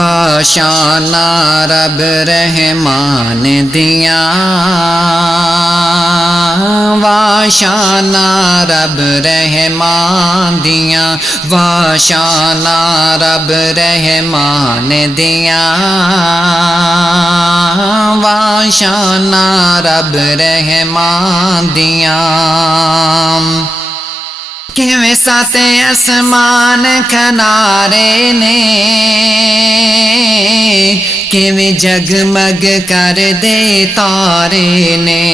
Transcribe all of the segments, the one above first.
वाशाना रब रहमान दिया, वाशाना रब रहमान दिया, वाशाना रब रहमान दिया, वाशाना रब रहमान दिया। किवें साते आसमान खनारे ने, किवें जगमग कर दे तारे ने,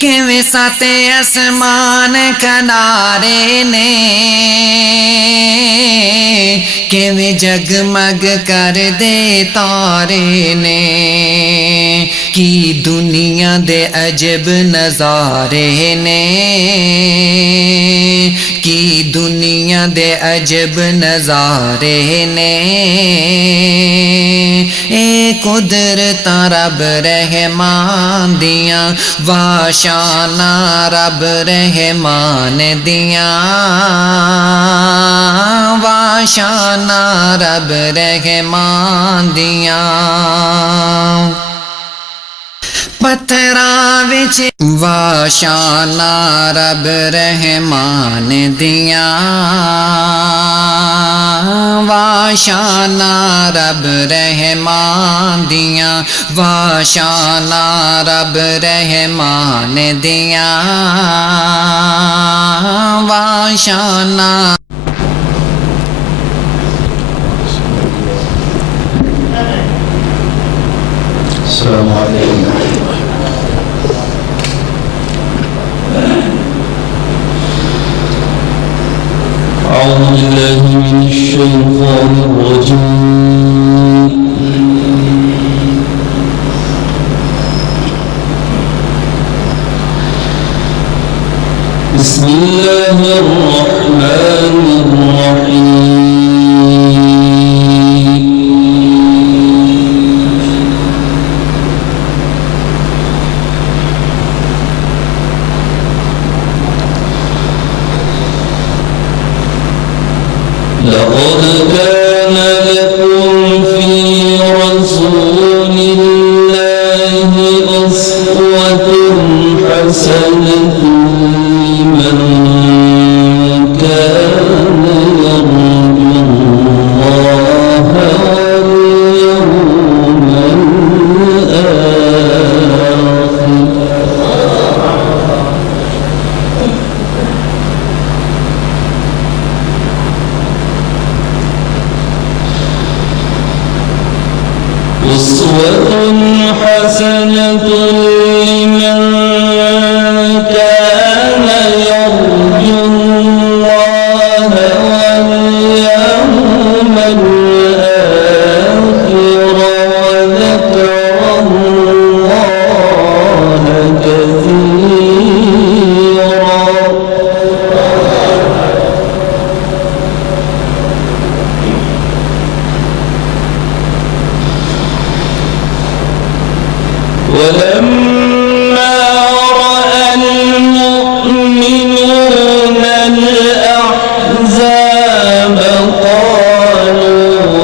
किवें साते आसमान खनारे ने, किवें जगमग कर दे तारे ने। की दुनिया दे अजब नज़ारे ने, की दुनिया दे अजब नज़ारे ने। ए कुदरत रब रहमान दिया, वाशाना रब रहमान दिया, वाशाना रब रहमान दिया। पत्थरां विच वाशाना रब रहमान दिया, वाशाना रब रहमान दिया, वाशाना रब रहमान दिया, वाशाना। अस्सलामु अलैकुम। أعوذ بالله من الشيطان الرجيم. بسم الله الرحمن الرحيم. لقد كان لكم في رسول الله أسوة حسنة لمن كان يرجو الله واليوم الآخر. أسوة حسنة لمن كان يرجو الله واليوم الآخر وذكر الله كثيرا. ولما رأى المؤمنون الأحزاب قالوا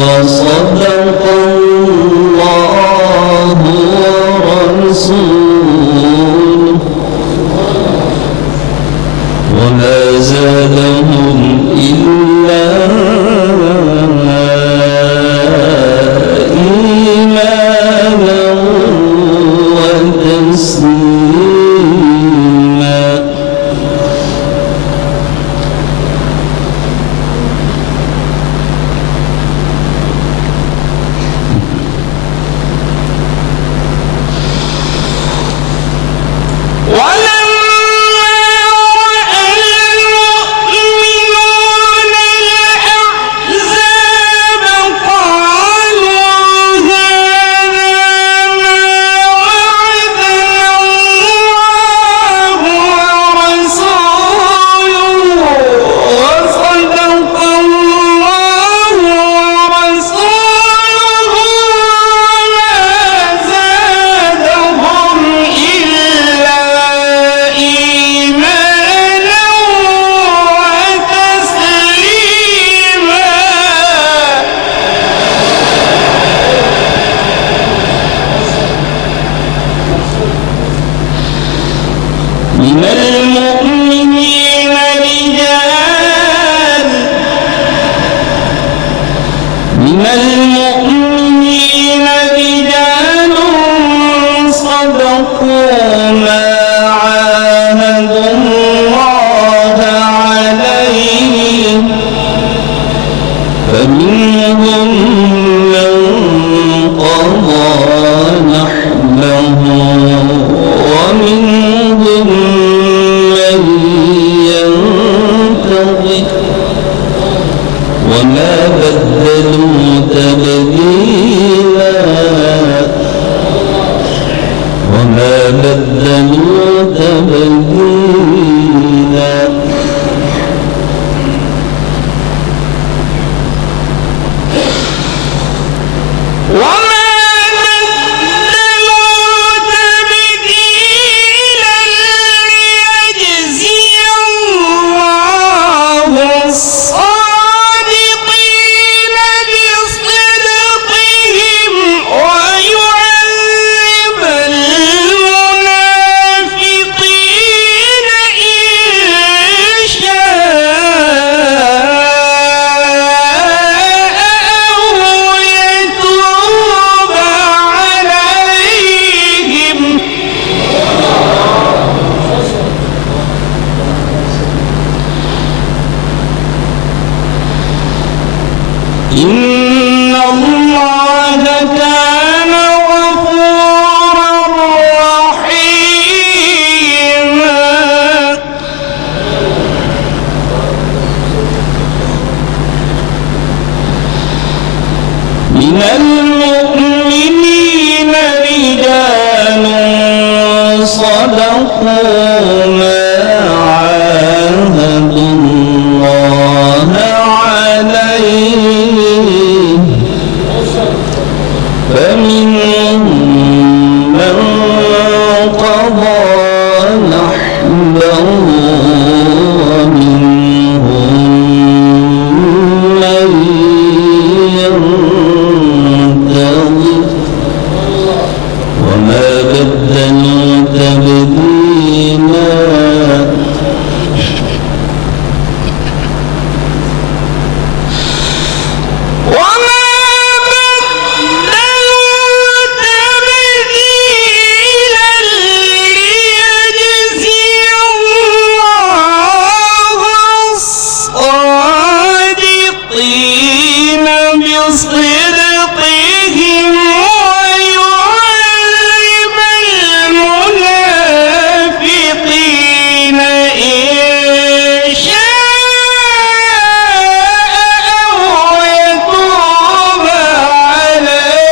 وصدق الله ورسوله وما زادهم إلا إيمانا وتسليما. من المؤمنين رجال صدقوا ما عاهدوا الله عليه فمنهم من قضى نحبه ومنهم من ينتظر وما بدلوا تبديلا ليجزي الله الصادقين بصدقهم ويعذب المنافقين إن شاء أو يتوب عليهم. إن الله كان غفورا رحيما. من المؤمنين رجال صدقوا ما عاهدوا الله عليه فمنهم من قضى نحبه ومنهم من ينتظر وما بدلوا تبديلا. بصدقهم ويعذب المنافقين إن شاء أو يتوب عليه.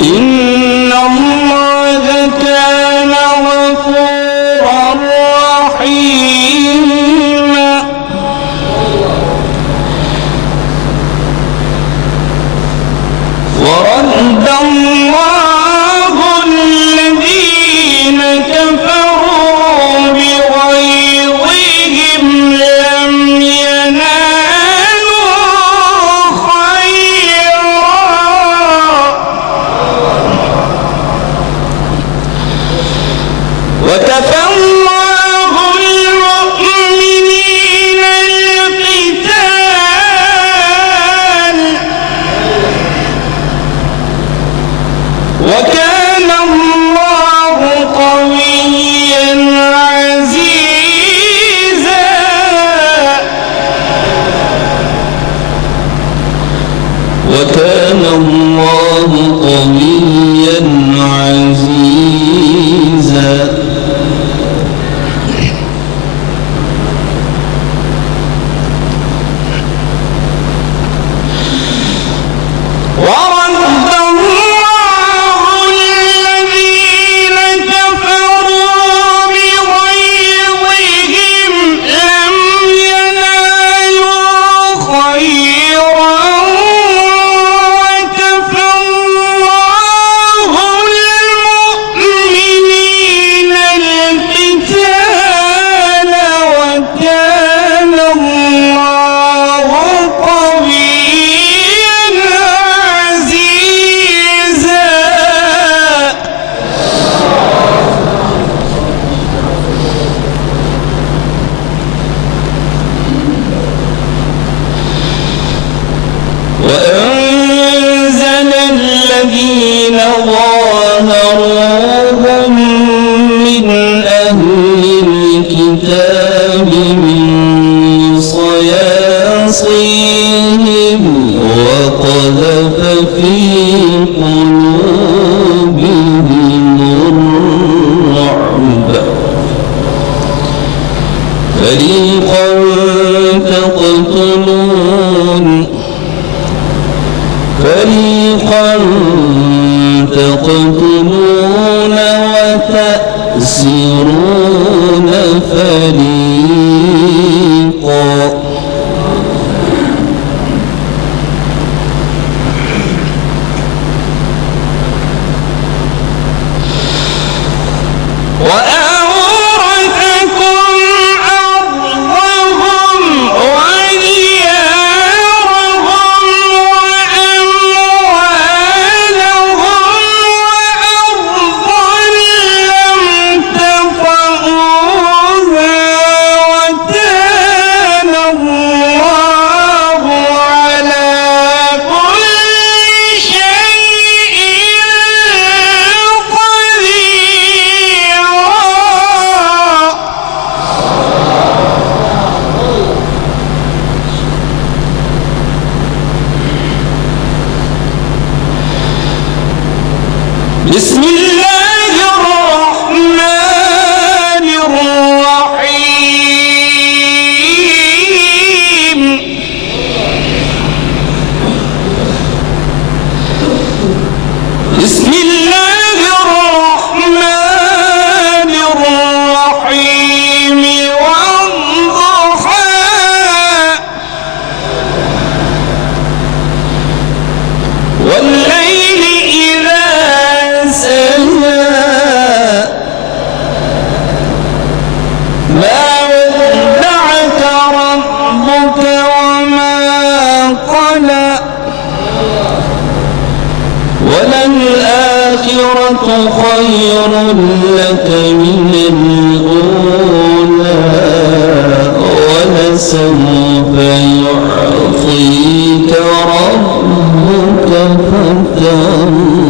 إن الله كان غفورا وكفى الله المؤمنين القتال وكان الله قويا عزيزا وكان الله قويا عزيزا ورد الله الذين كفروا بغيظهم لم ينالوا خيرا وكفى الله المؤمنين القتال وكان الله قويا عزيزا وأنزل الذين ظاهروهم من أهل الكتاب من صياصيهم وقذف في قلوبهم الرعب فريقا تقتلون وتأسرون فريقا وأورثكم أرضهم وديارهم وأموالهم وأرضا لم تطئوها وكان الله على كل شيء قديرا بسم الله الرحمن الرحيم بسم الله الرحمن الرحيم والضحى والليل إذا سجى ما ودعك ربك وما قلى وللآخرة خير لك من الأولى ولسوف يعطيك ربك فترضى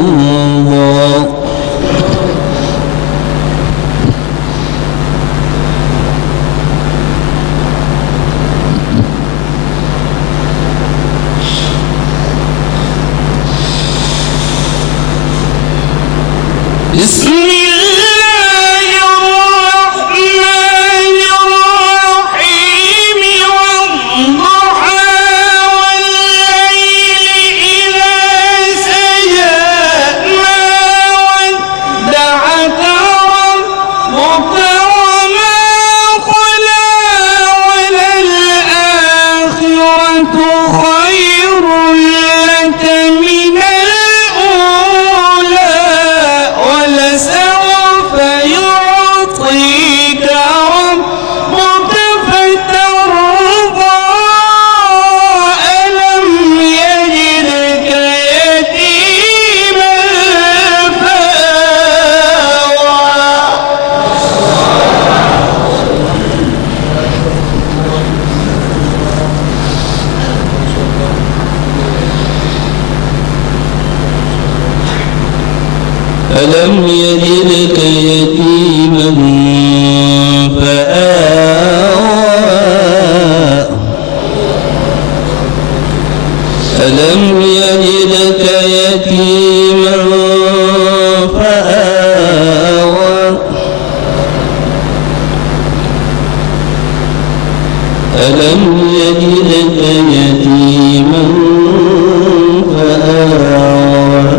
بسم الله الرحمن الرحيم والضحى يتيما فآوى ألم يجدك يتيما فآوى ألم يجدك يتيما فآوى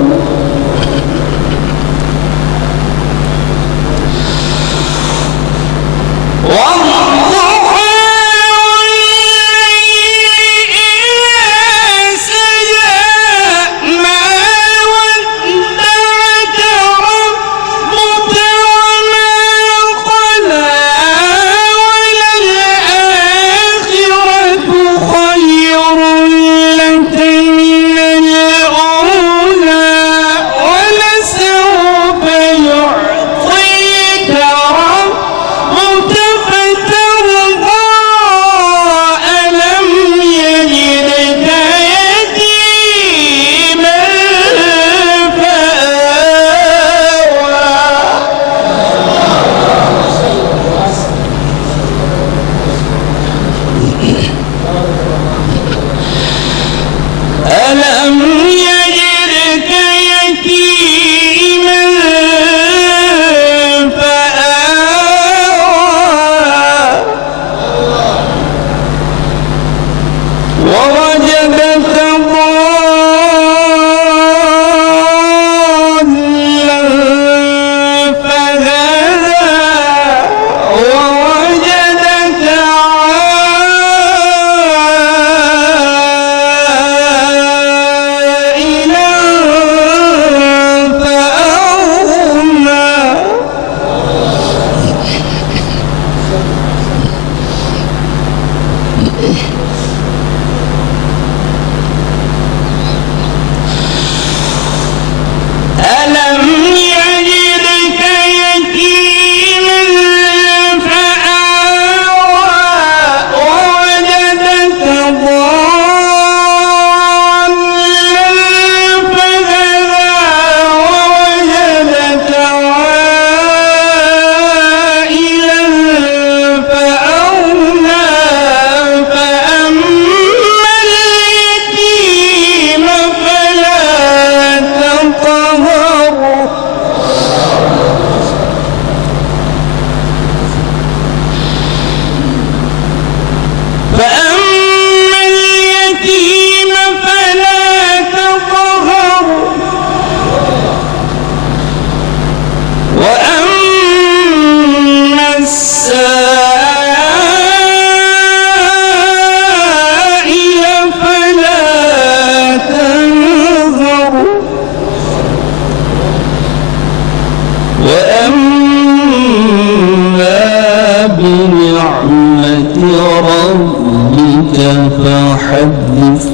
فحدث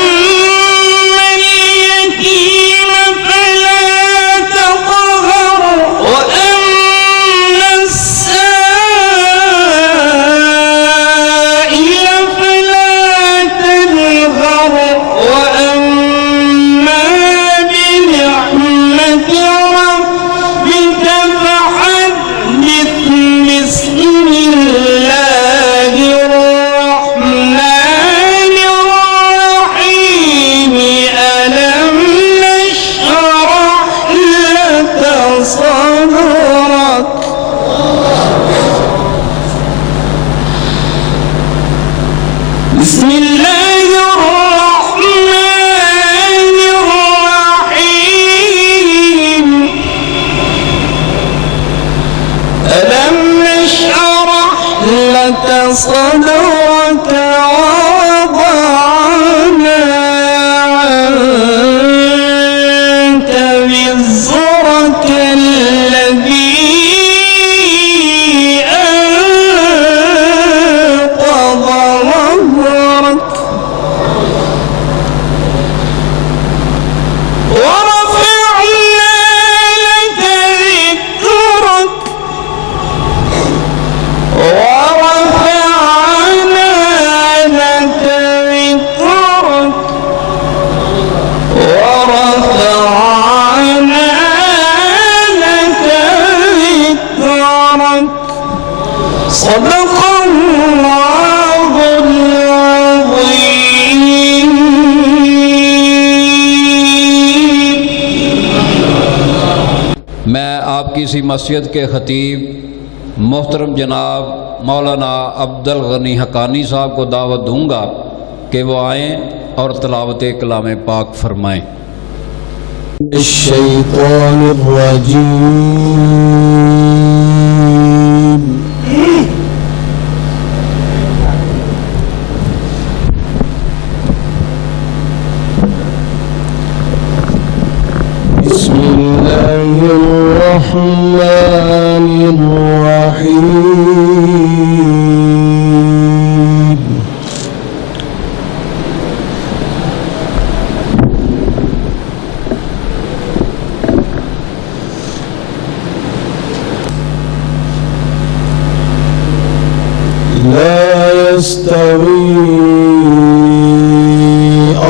فأما اليتيم فلا تقهر وأما السائل فلا تنهر وأما بنعمة ربك فحدث بسم الله الرحمن الرحيم ألم نشرح لك صدرك بسم الله الرحمن الرحيم ألم نشرح لك صدرك ووضعنا عنك وزرك الذي أنقض ظهرك ورفعنا لك ذكرك ورفعنا की सी मस्जिद के ख़तीब मोहतरम जनाब मौलाना अब्दुल गनी हकानी साहब को दावत दूंगा कि वो आएँ और तिलावत कलाम पाक फरमाएँ।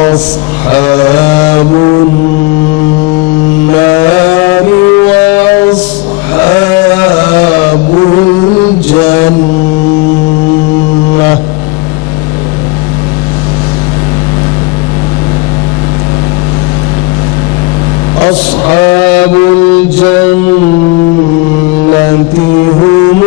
أصحاب النار وأصحاب الجنة أصحاب الجنة هم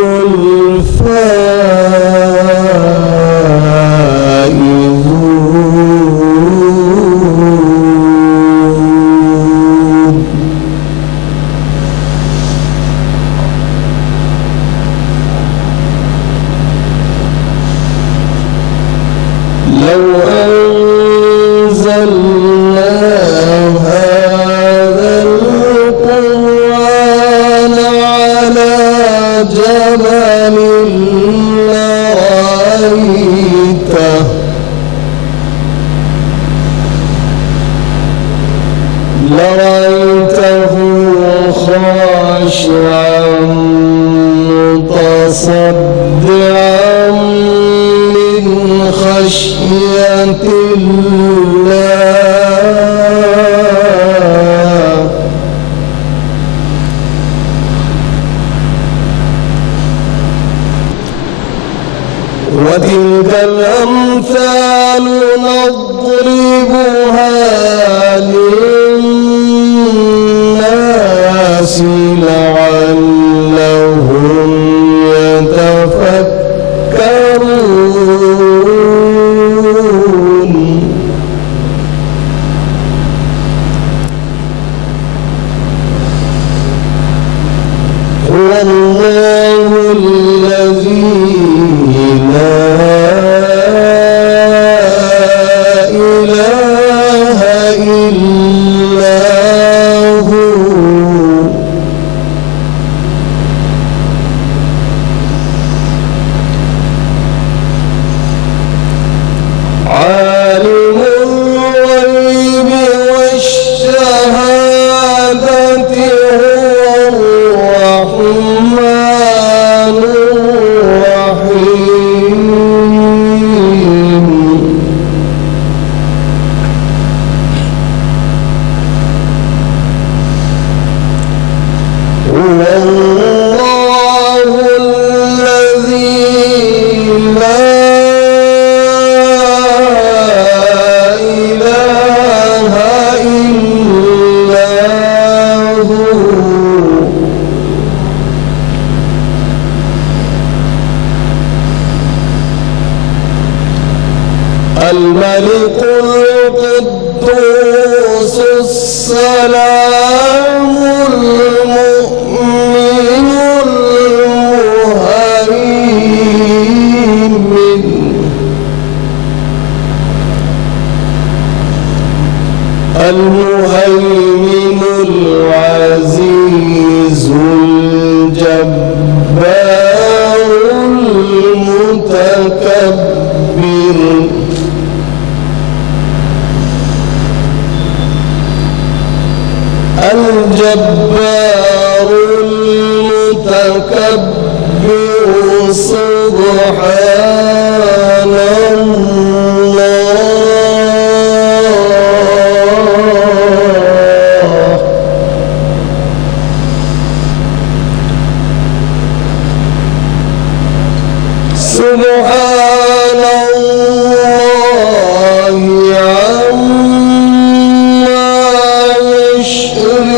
لو أنزلنا هذا القرآن على جبل لرأيته خاشعا متصدعا من خشية الله وتلك الأمثال نضربها للناس لعلهم يتفكرون هو الله الذي لا إله إلا هو عالم الغيب والشهادة هو الرحمن الرحيم هو الله الذي لا إله إلا هو الملك القدوس السلام المؤمن المهيمن العزيز الجبار المتكبر الجبار المتكبر سبحان الله سبحان الله عما يشركون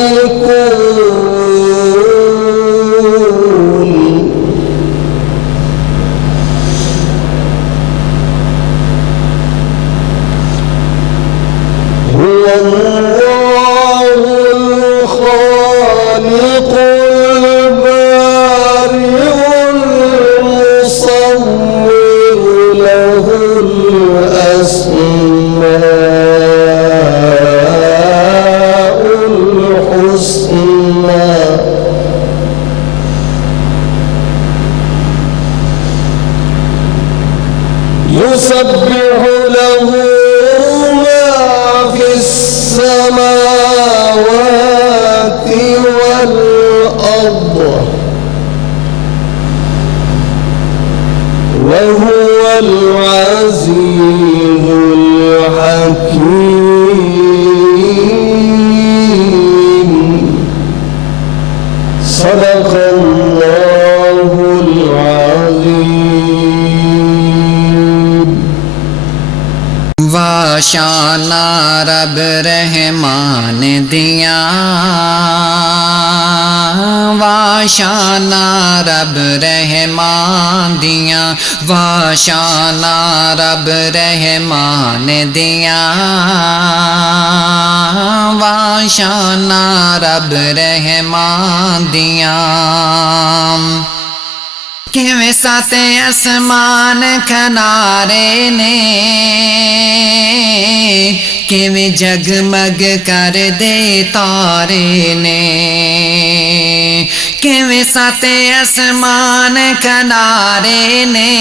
يسبح له ما في السماوات والأرض وهو العزيز الحكيم. صدق الله العظيم. वाशाना रब रहमान दिया, वाशाना रब रहमान दिया, वाशाना रब रहमान दिया, वाशाना रब रहमान दिया। किवें साते आसमान खनारे ने, किवें जगमग कर दे तारे ने, किवें साते आसमान खनारे ने,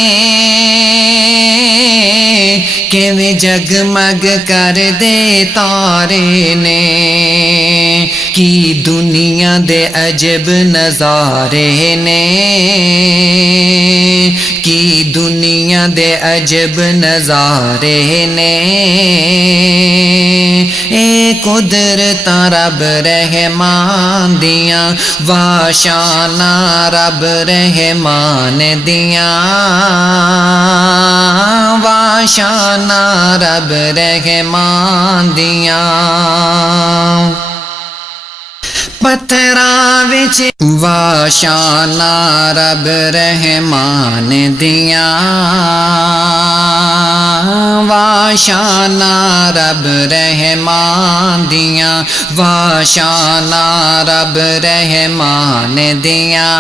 किवें जगमग कर दे तारे ने। की दुनिया दे अजब नज़ारे ने, की दुनिया दे अजब नज़ारे ने। ए कुदरत रब रहमान दिया, वाशाना रब रहमान दिया, वाशाना रब रहमान दिया। पत्थरां विच वाशाना रब रहमान दिया, वाशाना रब रहमान दिया, वाशाना रब रहमान दिया,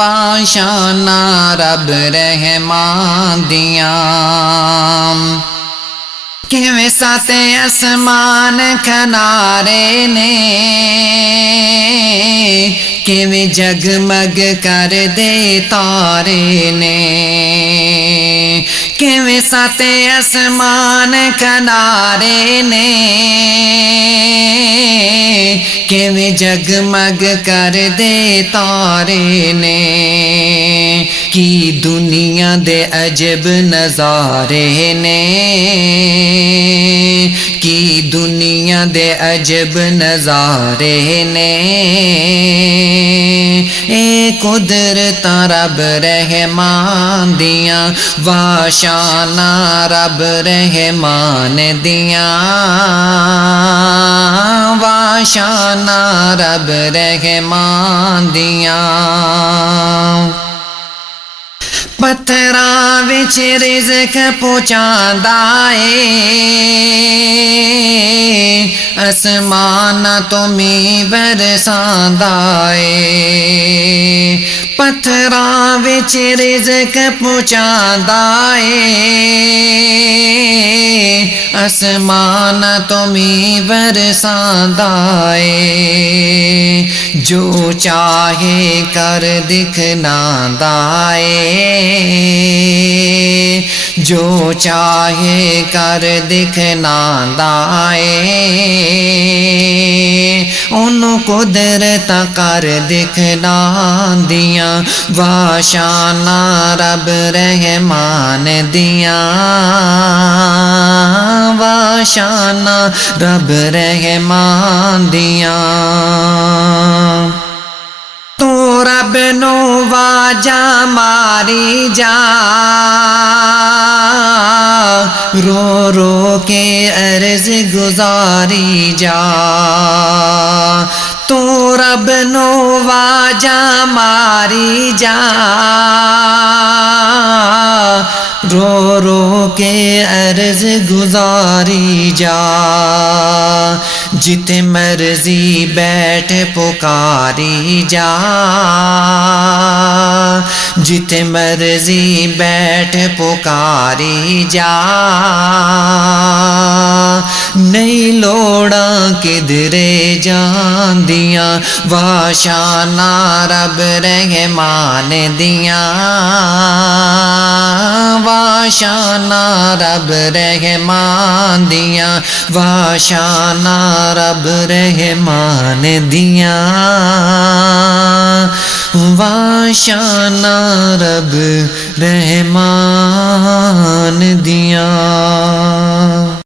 वाशाना रब रहमान दिया। किवें साते आसमान खनारे ने, किवें जगमग कर दे तारे ने, किवें साते आसमान खनारे ने, किवें जगमग कर दे तारे ने। की दुनिया दे अजब नज़ारे ने, की दुनिया दे अजब नज़ारे ने। ए कुदरत रब रहमान दिया, वाशाना रब रहमान दिया, वाशाना रब रहमान दिया। पत्थरां विच रिज़्क पहुंचांदा ए, आसमानां तो मींह बरसांदा ए। पत्थरां विच रिज़्क पहुंचांदा ए, आसमानां तो मींह बरसांदा ए। जो चाहे कर दिखलांदा ए, जो चाहे कर दिखलांदा ए। ओनू कुदरत कर दिखलांदियां, वाशाना रब रहमान दिया, वाशाना रब रहमान दिया। तू रब नू वाजा मारी जा, रो रो के अर्ज गुजारी जा। तू रब नू वाजा मारी जा, रो रो के अर्ज गुजारी जा। जिते मर्जी बैठ पुकारी जा, जिथे मर्जी बैठ पुकारी जा, नहीं लोड़ा किधरे जांदियां, वाशाना रब रहमान दियां, वाशाना रब रहमान दियां, वाशाना रब रहमान दियां, वाशाना रब रहमान दियां।